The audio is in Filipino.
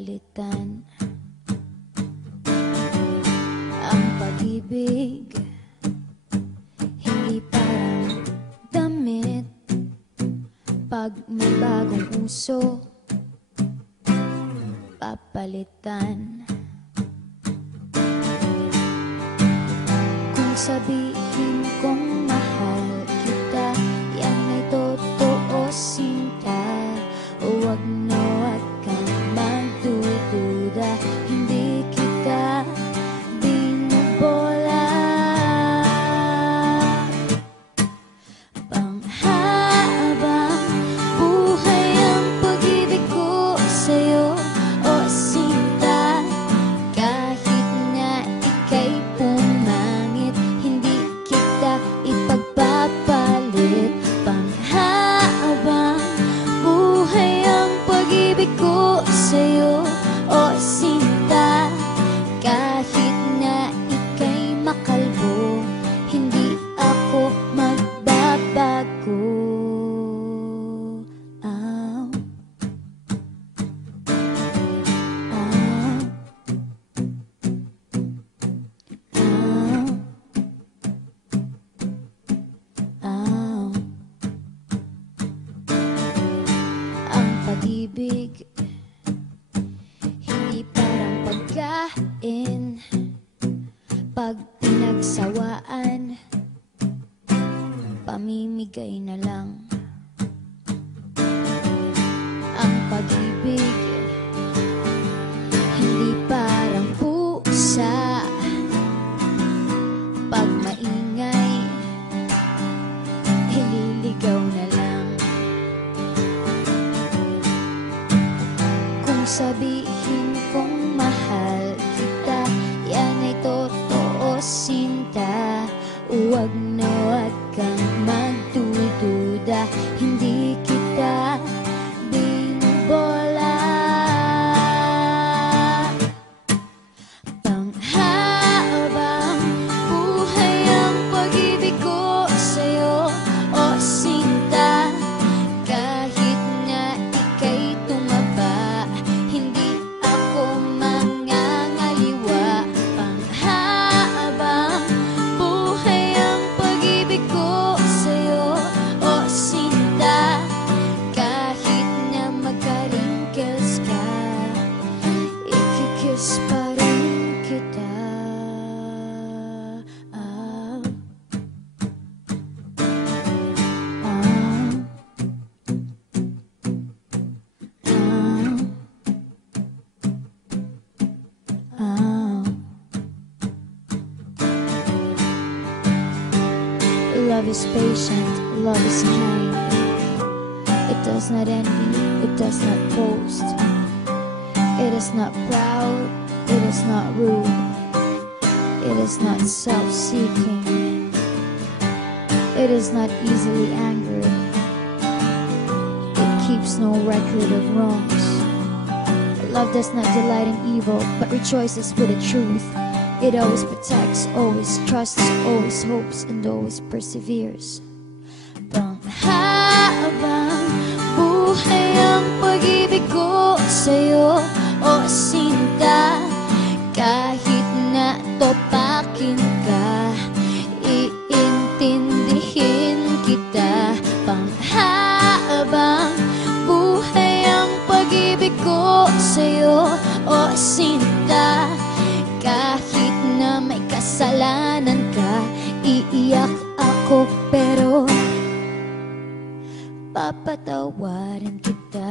papalitan ang pag-ibig. Hindi parang damit pag may bagong uso, papalitan. Kung sabihin kong mahal kita, yan ay totoo, sinta. Huwag na huwag kang magdududa, hindi kita binubola. Panghabang buhay ang pag-ibig ko sa'yo, o sinta. Kahit na ika'y pumangit, hindi kita ipagpapalit. Panghabang buhay ang pag-ibig ko sa'yo, o sinta. Kahit na ika'y makalbo, hindi ako magbabago. Ah, ah, ah, ah. Ang pag-ibig hindi parang pagkain, pag pinagsawaan, pamimigay na lang. Ang pag-ibig hindi parang pusa, pag maingay, hililigaw na lang. Kung sabihin kong mahal kita, yan ay totoo, sinta. Huwag na huwag kang magdududa, hindi kita binubola. Panghabang buhay ang pag-ibig ko sa'yo, o sinta. Kahit na ika'y tumaba, hindi ako mangangaliwa. Panghabang buhay ang pag-ibig ko sa'yo, o sinta. Kahit na magka-wrinkles ka, ikikiss pa rin kita. Ah, ah, ah, ah. Love is patient, love is kind. It does not envy, it does not boast. It is not proud, it is not rude. It is not self-seeking. It is not easily angered. It keeps no record of wrongs. Love does not delight in evil, but rejoices with the truth. It always protects, always trusts, always hopes, and always perseveres. Panghabang buhay ang pag-ibig ko sa'yo, o sinta. Kahit na topakin ka, iintindihin kita. Panghabang buhay ang pag-ibig ko sa'yo, o sinta. Kahit na may kasalanan ka, iiyak ako pero papatawarin kita.